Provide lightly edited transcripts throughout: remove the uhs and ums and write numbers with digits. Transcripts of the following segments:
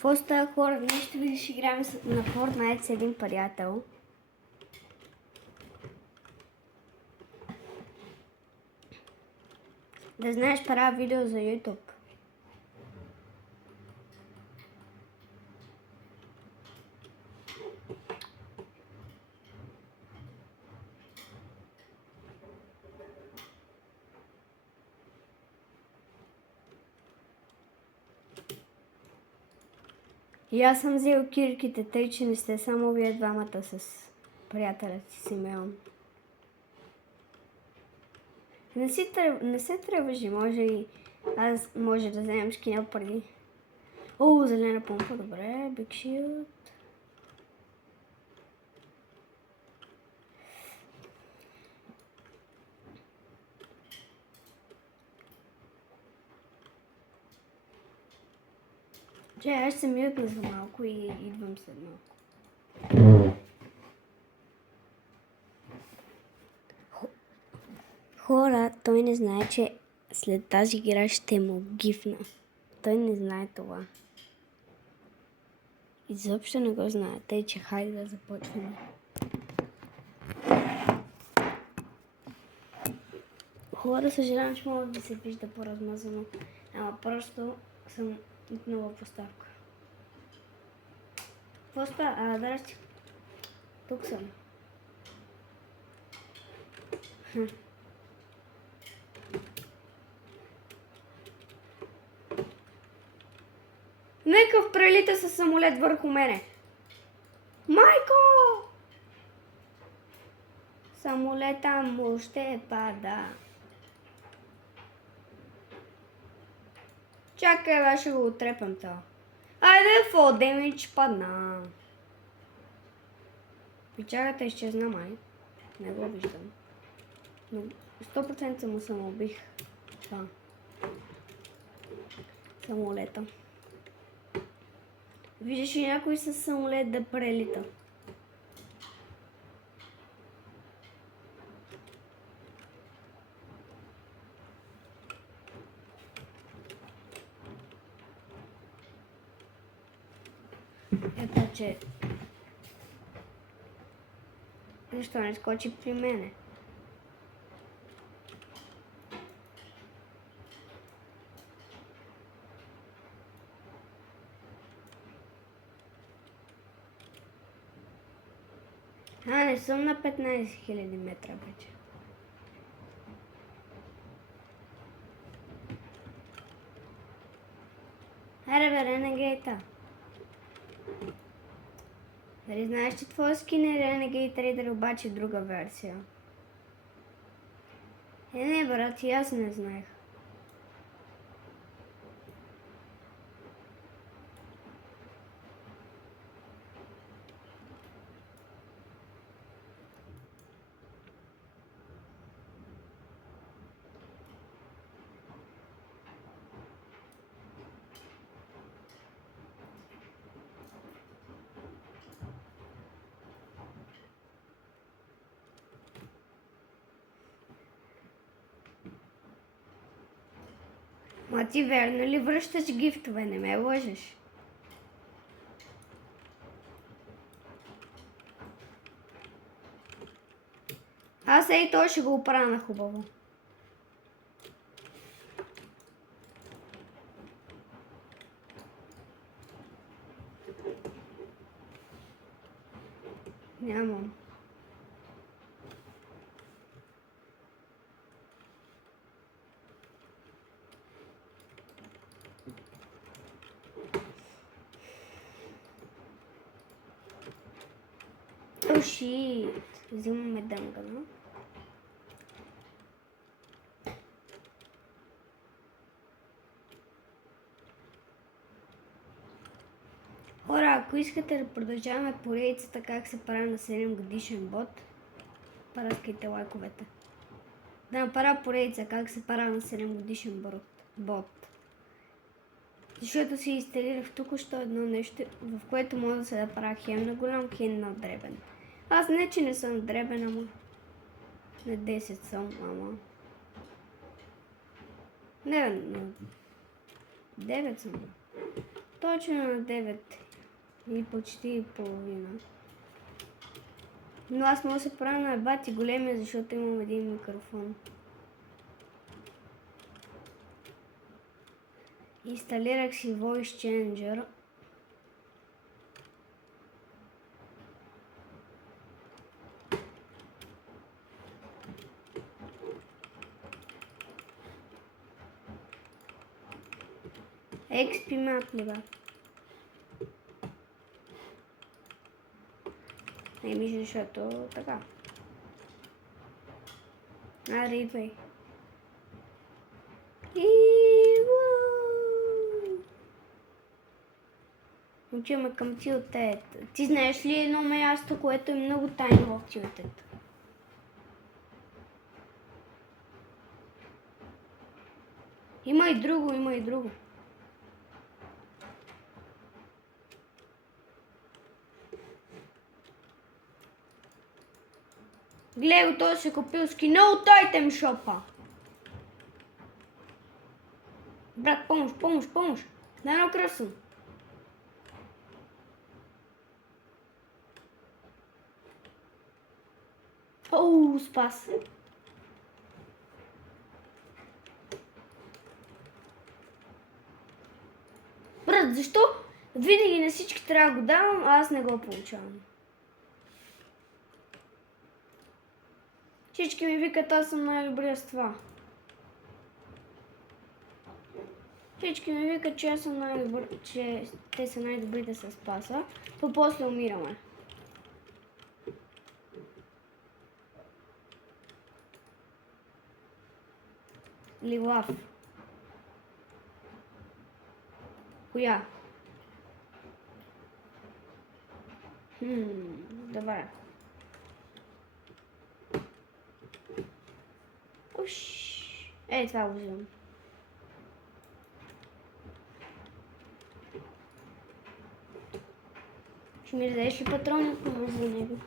Какво става, хора? Днес ще видиш, играем на Fortnite с един приятел. Да знаеш, правя видео за YouTube. И аз съм взел кирките, тъй че не сте само вие двамата с приятеля си Симеон. Не се тревожи, може да вземем скина преди. О, зелена помпа, добре, Big Shield. Аз се мютна за малко и идвам след малко. Хора, той не знае, че след тази игра ще му гифна. Той не знае това. Изобщо не го знае, тъй че хайде да започнем. Хора, съжалявам, че може да се вижда по-размазано, ама просто съм от нова поставка. Какво става? Здрасти. Тук съм. Некъв прелита със самолет върху мене. Майко! Самолета му ще пада. Чакай, ще го отрепам това. Айде, full damage падна. Пичагата изчезна май. Не го виждам. Но 100% му самоубих. Това. Самолета. Виждаш ли някой с самолет да прелита? Ето, че... Защо не скочи при мене? Не съм на 15 000 метра вече. Аре бе, Ренегейта. Дали знаеш, че твоя скин е Renegade Raider, обаче друга версия? Не, брат, и аз не знаех. Ма ти верно ли връщаш гифтове? Не ме лъжеш. Аз той ще го оправя на хубаво. Нямам. О, шит. Взимаме дънгана. Хора, ако искате да продължаваме поредицата как се прави на 7 годишен бот, праскайте лайковете. Да направя поредица как се прави на 7 годишен бот. Защото си инсталирах току-що едно нещо, в което мога да се направя хем на голям, хем на дребен. Аз не, че не съм дребен, ама на 10 съм, ама... Не, на 9 съм. Точно на 9 и почти половина. Но аз мога да се правя на бати големия, защото имам един микрофон. Инсталирах си Voice Changer. XP map ли ба? Не мисля, защото така. Аре, идвай. Отиваме към Tilted. Ти знаеш ли едно място, което е много тайно в Tilted? Има и друго, има и друго. Гледай го, той се купил скина от Item Shop-а. Брат, помощ, помощ, помощ. Дай едно кръсъм. Оу, спас. Брат, защо винаги на всички трябва да го давам, а аз не го получавам? Всички ми викат, аз съм най-добрия с това. Всички ми викат, че аз съм най-добър, че те са най-добрите с паса, после умираме. Лилав. Коя? Добре. Уш. Ей, това го взимам. Ще ми дадеш ли патрони, ако може за него?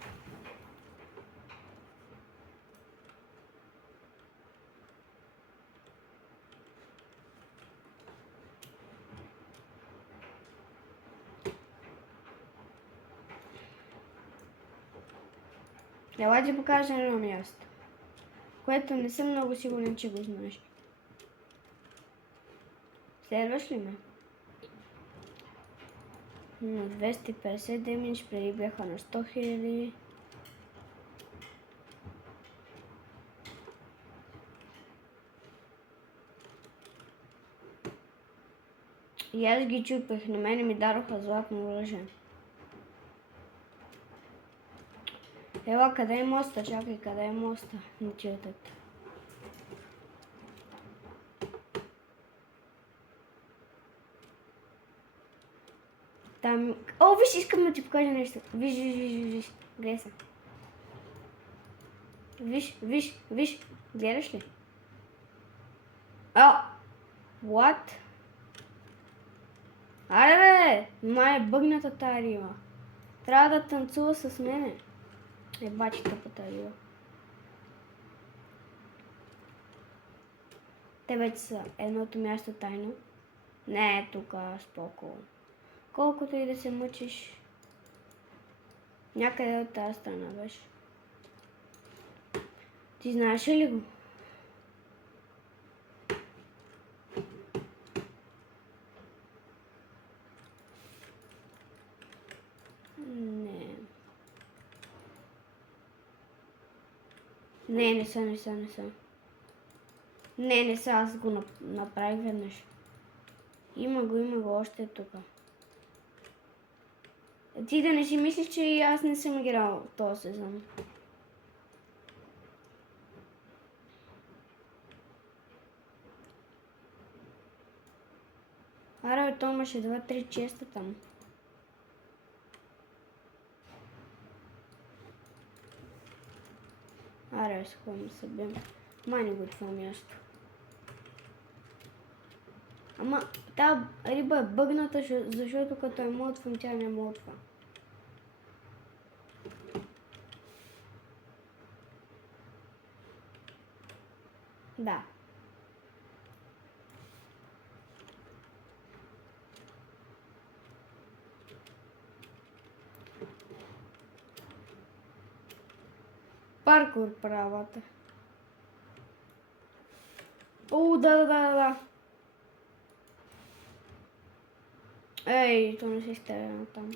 Ела ти покажа едно място, което не съм много сигурен, че го знаеш. Следваш ли ме? 250 демидж, преди бяха на 100 000. И аз ги чупих, на мене ми дароха златно оръжие. Ела, къде е моста? Чакай, къде е моста? Не четат. Там... О, виж, искам да ти покажа нещо. Виж, виж, виж, виж. Гледай се. Виж, виж, виж. Гледаш ли? А! What? Аре, бе! Май е бъгната тая риба. Трябва да танцува с мене. Бачи тъпата риба. Те вече са едното място тайно. Не е тук, спокойно. Колкото и да се мъчиш. Някъде от тази страна беше. Ти знаеш ли го? Не. Не са. Не са, аз го направих веднъж. Има го, още е тук. Ти да не си мислиш, че и аз не съм играл този сезон. Аре, то имаше 2-3 честа там. Аре, с кого ми се бим. Мани го това място. Ама тази риба е бъгната, защото като е мълтвам, тя не мълтва. Да. паркур правата. О, да. Ей, то не се изстреля там.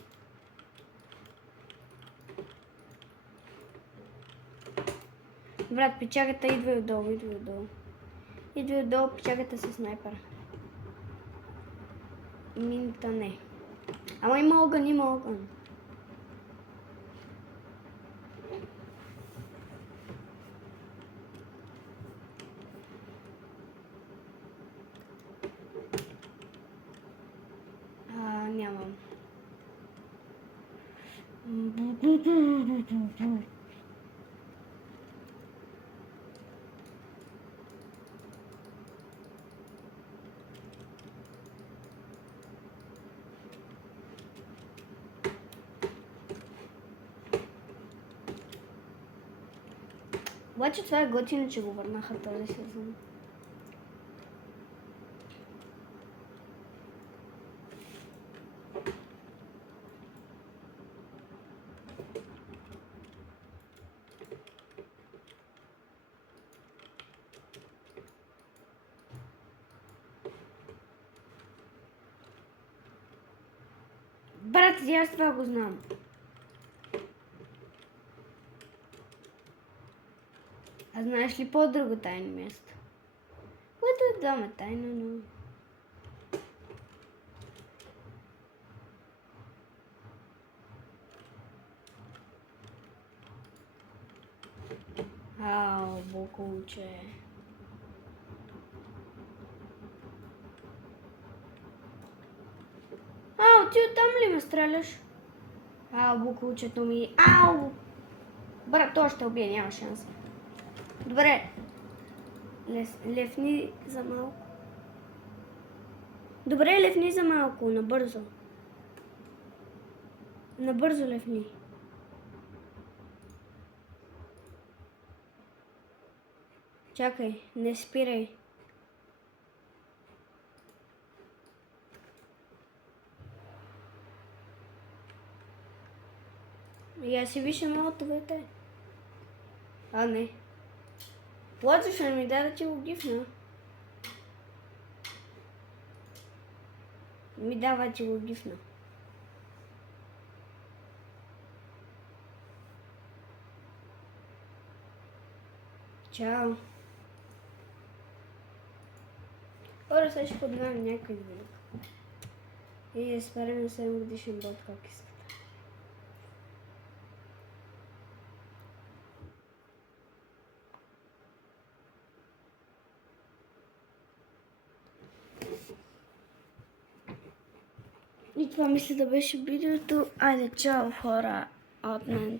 Брат, печагата идва и отдолу. Идва и отдолу, печагата със снайпера. Минта не. Ама има огън. Нямам. Обаче това е готино, че го върнаха този сезон. Брат, аз това го знам. А знаеш ли по-друго тайно място? Което дом е тайно, но... Ау, бокулче. Ау, ти оттам ли ме стреляш? Ау, бокулчето ми. Ау! Брат, той ще убие, няма шанс. Добре. Левни за малко. Добре, левни за малко, набързо. Набързо левни. Чакай, не спирай. Я си виждам молотовете. А, не. Плачеш, ще ми даде, че го гифна. Ми дава, че го гифна. Чао. Ora, сега ще подигравам някой звук. И е спарен на 7 годишен бот, как искате. И това мисля да беше видеото. Айде, чао хора от мен.